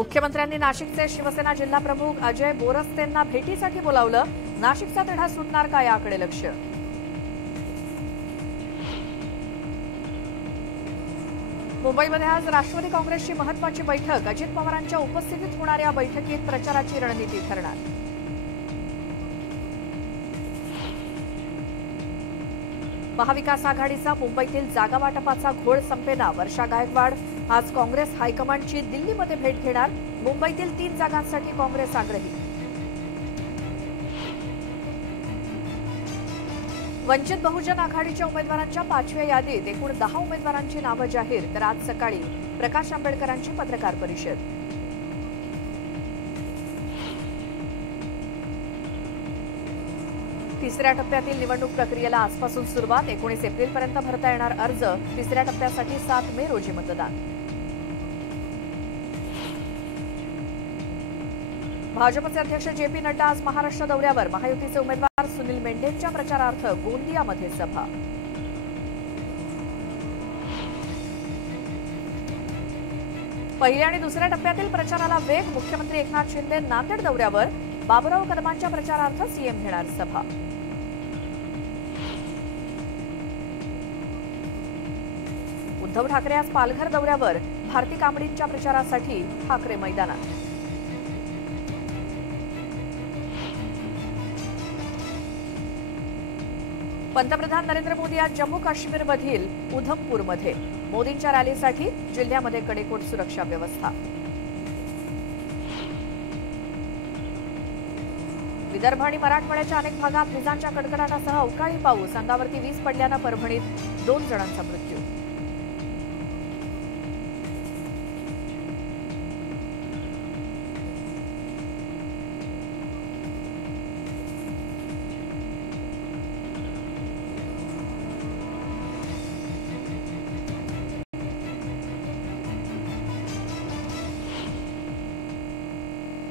मुख्यमंत्र्यांनी नाशिकचे शिवसेना जिल्हाप्रमुख अजय बोरस्तेंना भेटीसाठी बोलावलं। नाशिकचा तिढा सुटणार का याकडे लक्ष। मुंबईमध्ये आज राष्ट्रवादी काँग्रेसची महत्त्वाची बैठक। अजित पवारांच्या उपस्थितीत होणाऱ्या बैठकीत प्रचाराची रणनीती ठरणार। महाविकास आघाडीचा मुंबईतील जागा वाटपाचा घोळ संपेना। वर्षा गायकवाड आज काँग्रेस हायकमांडची दिल्लीमध्ये भेट घेणार। मुंबईतील 3 जागांसाठी काँग्रेस आग्रही। वंचित बहुजन आघाडीच्या उमेदवारांच्या 5व्या यादीत एकूण 10 उमेदवारांची नावं जाहीर। तर आज सकाळी प्रकाश आंबेडकरांची पत्रकार परिषद। तिसऱ्या टप्प्यातील निवडणूक प्रक्रियेला आजपासून सुरुवात। 19 एप्रिलपर्यंत भरता येणार अर्ज। तिसऱ्या टप्प्यासाठी 7 मे रोजी मतदान। भाजपचे अध्यक्ष जे.पी. नड्डा आज महाराष्ट्र दौऱ्यावर। महायुतीचे उमेदवार सुनील मेंढेंच्या प्रचारार्थ गोंदियामध्ये सभा। पहिल्या आणि दुसऱ्या टप्प्यातील प्रचाराला वेग। मुख्यमंत्री एकनाथ शिंदे नांदेड दौऱ्यावर। बाबुराव कदमांच्या प्रचारार्थ सीएम घेणार सभा। उद्धव ठाकरे आज पालघर दौऱ्यावर। भारती कांबळींच्या प्रचारासाठी ठाकरे मैदानात। पंतप्रधान नरेंद्र मोदी आज जम्मू काश्मीरमधील उधमपूरमध्ये। मोदींच्या रॅलीसाठी जिल्ह्यामध्ये कडेकोट सुरक्षा व्यवस्था। विदर्भ आणि मराठवाड्याच्या अनेक भागात विजांच्या कडकडाटासह अवकाळी पाऊस। अंगावरती वीज पडल्यानं परभणीत 2 जणांचा मृत्यू।